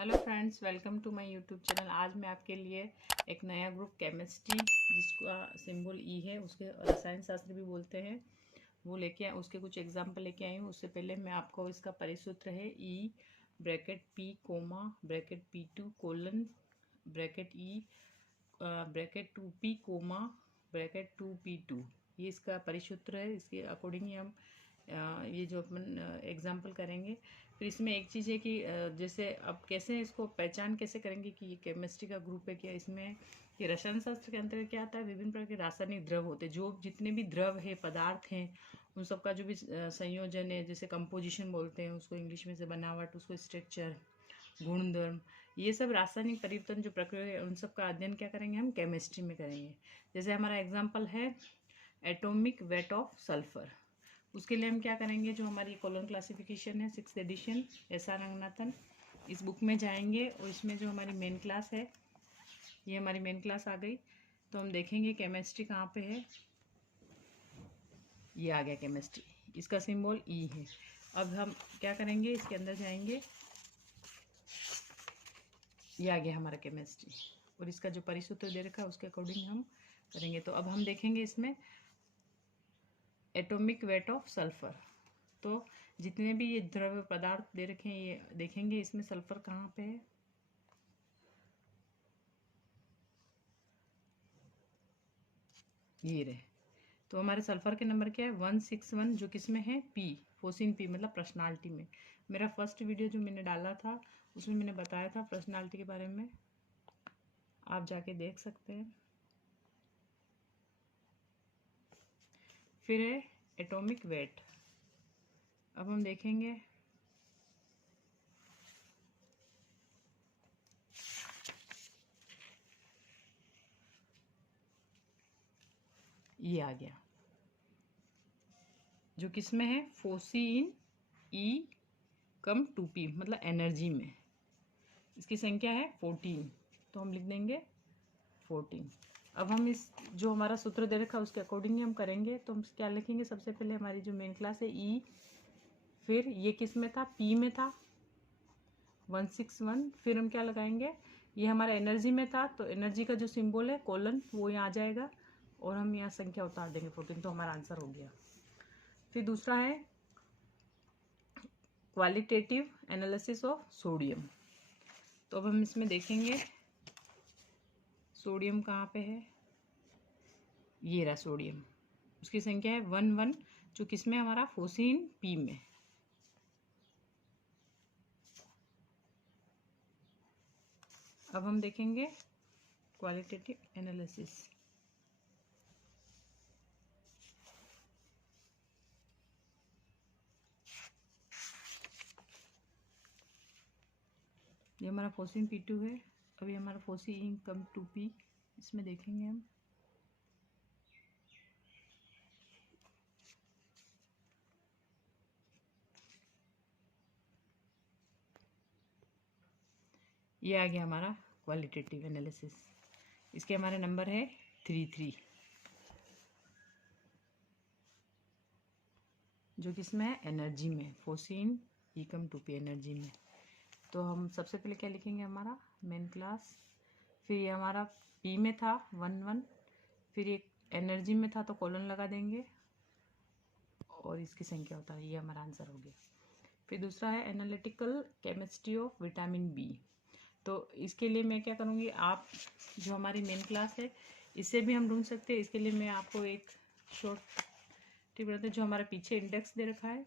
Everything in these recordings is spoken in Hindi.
Hello friends, welcome to my YouTube channel. आज मैं आपके लिए एक नया ग्रुप केमिस्ट्री जिसका सिंबल ई है, उसके रसायन शास्त्र भी बोलते हैं, वो लेके उसके कुछ एग्जाम्पल लेके आई हूँ। उससे पहले मैं आपको इसका परिसूत्र है E bracket P comma bracket P2 colon bracket E bracket 2P comma bracket 2P2, ये इसका परिसूत्र है। इसके अकॉर्डिंग ही हम ये जो अपन एग्जाम्पल करेंगे। फिर इसमें एक चीज़ है कि जैसे अब कैसे इसको पहचान कैसे करेंगे कि ये केमिस्ट्री का ग्रुप है क्या। इसमें ये रसायन शास्त्र के अंतर्गत क्या आता है, विभिन्न प्रकार के रासायनिक द्रव होते हैं। जो जितने भी द्रव है, पदार्थ हैं, उन सबका जो भी संयोजन है, जैसे कंपोजिशन बोलते हैं उसको इंग्लिश में, से बनावट, उसको स्ट्रक्चर, गुणधर्म, ये सब रासायनिक परिवर्तन जो प्रक्रिया है, उन सब का अध्ययन क्या करेंगे, हम केमिस्ट्री में करेंगे। जैसे हमारा एग्जाम्पल है एटॉमिक वेट ऑफ सल्फर। उसके लिए हम क्या करेंगे, जो हमारी कॉलोन क्लासिफिकेशन है 6th एडिशन SR रंगनाथन, इस बुक में जाएंगे और इसमें जो हमारी मेन क्लास है, ये हमारी मेन क्लास आ गई। तो हम देखेंगे केमिस्ट्री कहाँ पे है, ये आ गया केमिस्ट्री, इसका सिंबल ई है। अब हम क्या करेंगे, इसके अंदर जाएंगे, ये आ गया हमारा केमिस्ट्री, और इसका जो परिसूत्र दे रखा है उसके अकॉर्डिंग हम करेंगे। तो अब हम देखेंगे इसमें एटॉमिक वेट ऑफ सल्फर। तो जितने भी ये द्रव्य पदार्थ दे रखे हैं, ये देखेंगे इसमें सल्फर कहाँ पे है, ये रहे। तो हमारे सल्फर के नंबर क्या है, 161, जो किसमें है, पी, फोसिन पी, मतलब पर्सनालिटी में। मेरा फर्स्ट वीडियो जो मैंने डाला था उसमें मैंने बताया था पर्सनालिटी के बारे में, आप जाके देख सकते हैं। फिर है एटॉमिक वेट। अब हम देखेंगे ये आ गया, जो किसमें है, फोसिन ई कम 2P, मतलब एनर्जी में। इसकी संख्या है 14, तो हम लिख देंगे 14। अब हम इस जो हमारा सूत्र दे रखा है उसके अकॉर्डिंग ही हम करेंगे। तो हम क्या लिखेंगे, सबसे पहले हमारी जो मेन क्लास है ई, फिर ये किस में था, पी में था 161, फिर हम क्या लगाएंगे, ये हमारा एनर्जी में था, तो एनर्जी का जो सिंबल है कोलन, वो यहाँ आ जाएगा और हम यहाँ संख्या उतार देंगे 14, तो हमारा आंसर हो गया। फिर दूसरा है क्वालिटेटिव एनालिसिस ऑफ सोडियम। तो अब हम इसमें देखेंगे सोडियम कहाँ पे है, ये रहा सोडियम, उसकी संख्या है 11, जो किसमें, हमारा फोसिन पी में। अब हम देखेंगे क्वालिटेटिव एनालिसिस। ये हमारा फोसिन P2 है। अभी हमारा फोसिन कम 2P, इसमें देखेंगे हम, ये आ गया हमारा क्वालिटेटिव एनालिसिस। इसके हमारे नंबर है 33, जो किसमें है, एनर्जी में, फोसिन ई कम 2P एनर्जी में। तो हम सबसे पहले क्या लिखेंगे, हमारा मेन क्लास, फिर ये हमारा पी में था 11, फिर ये एनर्जी में था तो कॉलन लगा देंगे और इसकी संख्या होता है, ये हमारा आंसर हो गया। फिर दूसरा है analytical chemistry of vitamin B. तो इसके लिए मैं क्या करूँगी, आप जो हमारी मेन क्लास है इससे भी हम ढूंढ सकते हैं। इसके लिए मैं आपको एक शॉर्ट टिप बताते हैं। जो हमारा पीछे इंडेक्स दे रखा है,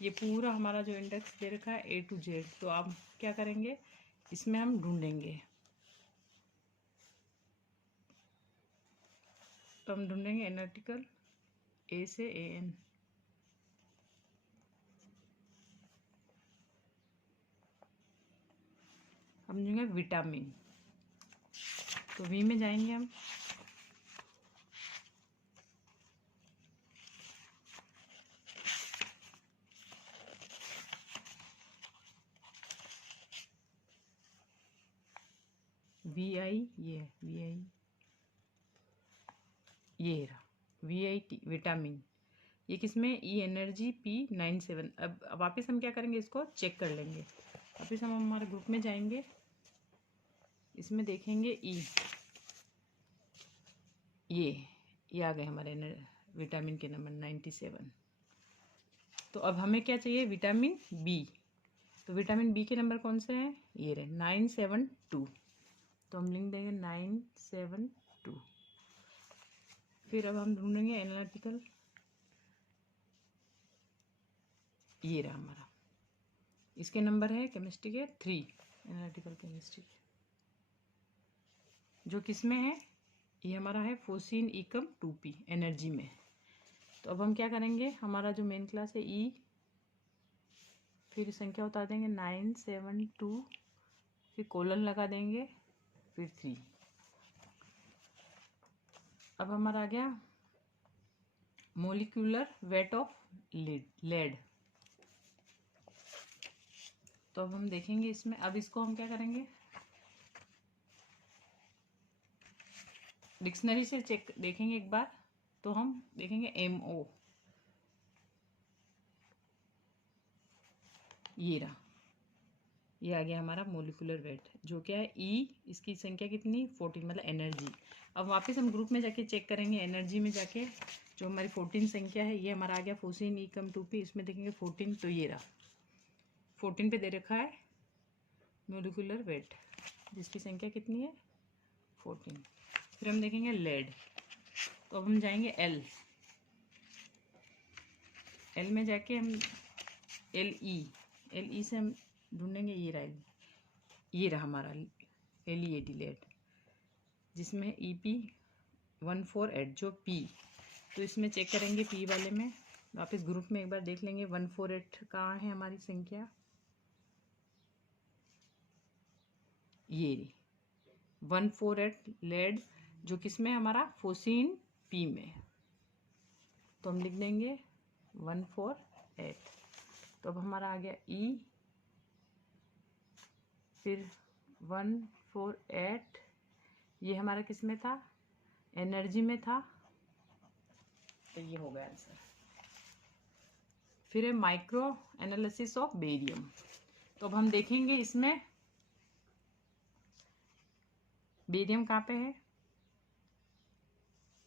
ये पूरा हमारा जो इंडेक्स दे रखा है A to Z, तो आप क्या करेंगे, इसमें हम ढूंढेंगे। तो हम ढूंढेंगे एनालिटिकल A से AN। हम ढूंढेंगे विटामिन, तो V में जाएंगे हम, VI, ये है VI, ये रहा VIT विटामिन। ये किसमें ई एनर्जी P97। अब वापस हम क्या करेंगे, इसको चेक कर लेंगे। वापस हम हमारे ग्रुप में जाएंगे, इसमें देखेंगे ई, ये आ गए हमारे विटामिन के नंबर 97। तो अब हमें क्या चाहिए, विटामिन बी। तो विटामिन बी के नंबर कौन से हैं, ये रहे 972। तो हम लिख देंगे 972। फिर अब हम ढूंढेंगे एनालिटिकल, ये रहा हमारा, इसके नंबर है केमिस्ट्री के 3, एनालिटिकल केमिस्ट्री जो किस में है, ये हमारा है फोसिन ईकम 2p एनर्जी में। तो अब हम क्या करेंगे, हमारा जो मेन क्लास है ई, फिर संख्या उतार देंगे 972, फिर कोलन लगा देंगे, फिर 3। अब हमारा आ गया मोलिकुलर वेट ऑफ लेड। तो अब हम देखेंगे इसमें, अब इसको हम क्या करेंगे, डिक्शनरी से चेक देखेंगे एक बार। तो हम देखेंगे MO, ये रहा, ये आ गया हमारा मोलिकुलर वेट, जो क्या है ई, इसकी संख्या कितनी 14, मतलब एनर्जी। अब वापस हम ग्रुप में जाके चेक करेंगे, एनर्जी में जाके जो हमारी 14 संख्या है, ये हमारा आ गया फोसिन ईकम 2p, इसमें देखेंगे 14, तो ये रहा 14 पे दे रखा है मोलिकुलर वेट, जिसकी संख्या कितनी है 14। फिर हम देखेंगे लेड, तो अब हम जाएंगे एल में जाके हम LE से हम ढूंढेंगे, ये रहा हमारा LEAD लेड, जिसमें EP148 जो P। तो इसमें चेक करेंगे P वाले में, वापस ग्रुप में एक बार देख लेंगे 148 कहाँ है हमारी संख्या, ये 148 लेड जो किसमें हमारा फोसिन P में। तो हम लिख देंगे 148। तो अब हमारा आ गया E, फिर 148, ये हमारा किस में था, एनर्जी में था, तो ये हो गया आंसर। फिर है माइक्रो एनालिसिस ऑफ बेरियम। तो अब हम देखेंगे इसमें बेरियम कहाँ पे है,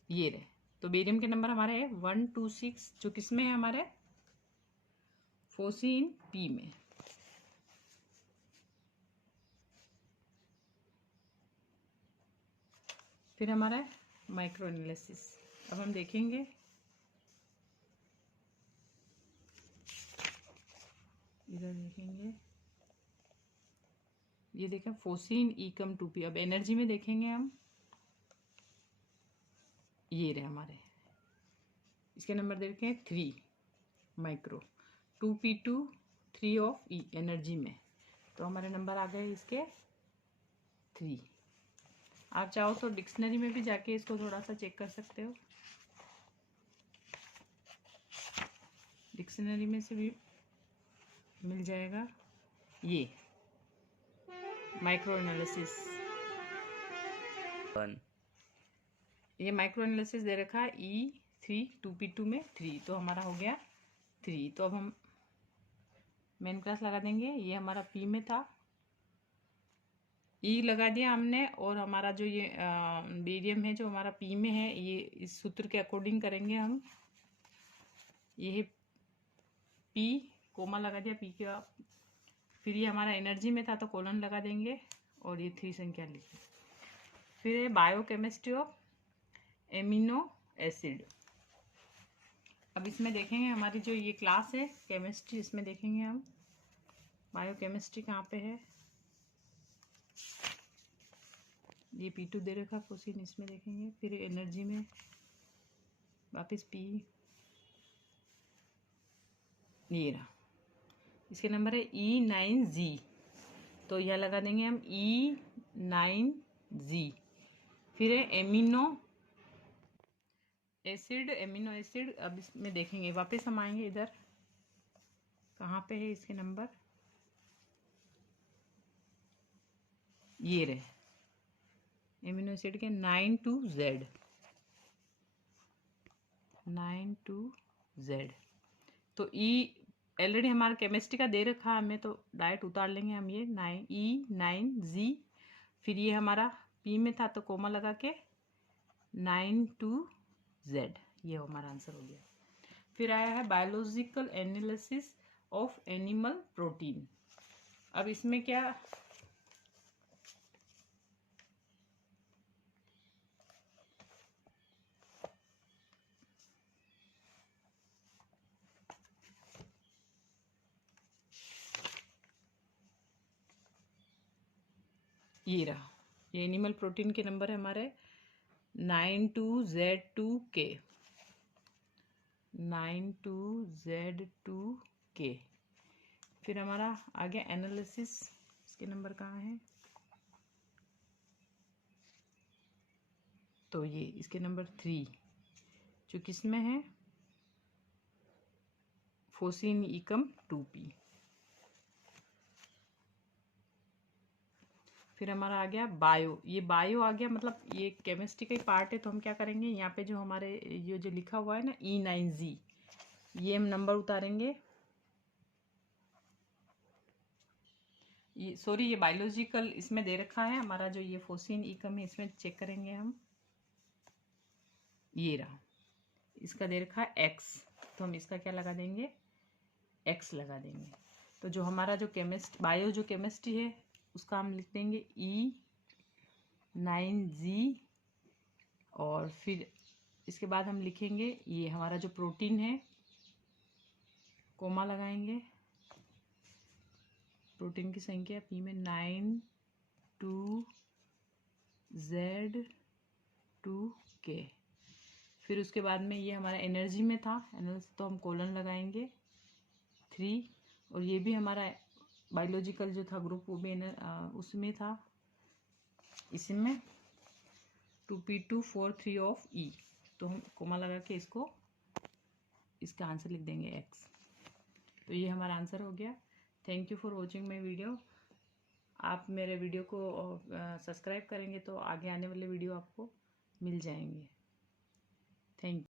ये रहे। तो बेरियम के नंबर हमारे है 126, जो किसमें है हमारे फोसिन P में। फिर हमारा माइक्रो एनालिसिस, अब हम देखेंगे इधर देखेंगे, ये देखें फोसिन ईकम 2p। अब एनर्जी में देखेंगे हम, ये रहे हमारे, इसके नंबर देखें 3 micro, 2p2 3 of E energy में। तो हमारे नंबर आ गए इसके 3। आप चाहो तो डिक्शनरी में भी जाके इसको थोड़ा सा चेक कर सकते हो, डिक्शनरी में से भी मिल जाएगा। ये माइक्रो एनालिसिस, ये माइक्रो एनालिसिस दे रखा है E3 2p2 में 3, तो हमारा हो गया 3। तो अब हम मेन क्लास लगा देंगे, ये हमारा P में था, E लगा दिया हमने, और हमारा जो ये बेरियम है जो हमारा P में है, ये इस सूत्र के अकॉर्डिंग करेंगे हम। ये P कोमा लगा दिया P का, फिर ये हमारा एनर्जी में था तो कोलन लगा देंगे, और ये 3 संख्या लिखी। फिर है बायोकेमिस्ट्री ऑफ एमिनो एसिड। अब इसमें देखेंगे हमारी जो ये क्लास है केमिस्ट्री, इसमें देखेंगे हम बायोकेमिस्ट्री कहाँ पे है, ये P2 दे रखा फोसिन, इसमें देखेंगे। फिर एनर्जी में वापस P, ये रहा, इसके नंबर है E9G, तो यह लगा देंगे हम E9G। फिर है एमिनो एसिड, अब इसमें देखेंगे, वापस हम आएंगे इधर, कहाँ पे है इसके नंबर, ये रहे एमिनो एसिड के 92Z, 92Z। जेड। तो ई ऑलरेडी हमारा केमिस्ट्री का दे रखा है हमें, तो डायरेक्ट उतार लेंगे हम ये 9 फिर ये हमारा पी में था तो कोमा लगा के 9 ये हमारा आंसर हो गया। फिर आया है biological analysis of animal protein. अब इसमें क्या, ये रहा, ये एनिमल प्रोटीन के नंबर है हमारे 92Z2K 92Z2K। फिर हमारा आ गया एनालिसिस, इसके नंबर कहाँ हैं, तो ये इसके नंबर 3 जो किसमें है, फोसिन इकम 2P। फिर हमारा आ गया बायो, ये बायो आ गया, मतलब ये केमिस्ट्री का ही पार्ट है। तो हम क्या करेंगे, यहाँ पे जो हमारे ये जो लिखा हुआ है ना E9Z, ये हम नंबर उतारेंगे। ये सॉरी, ये बायोलॉजिकल इसमें दे रखा है हमारा, जो ये फोसिन इकम है इसमें चेक करेंगे हम, ये रहा, इसका दे रखा है X, तो हम इसका क्या लगा देंगे, X लगा देंगे। तो जो हमारा जो बायो जो केमिस्ट्री है उसका हम लिख देंगे E9Z, और फिर इसके बाद हम लिखेंगे ये हमारा जो प्रोटीन है, कोमा लगाएंगे, प्रोटीन की संख्या पी में 92Z2K। फिर उसके बाद में ये हमारा एनर्जी में था, एनर्जी तो हम कोलन लगाएंगे 3, और ये भी हमारा बायोलॉजिकल जो था ग्रुप वो भी उसमें था, इसमें 2P243 ऑफ E, तो हम कोमा लगा के इसको इसका आंसर लिख देंगे X। तो ये हमारा आंसर हो गया। Thank you for watching my video. आप मेरे वीडियो को सब्सक्राइब करेंगे तो आगे आने वाले वीडियो आपको मिल जाएंगे। Thank you.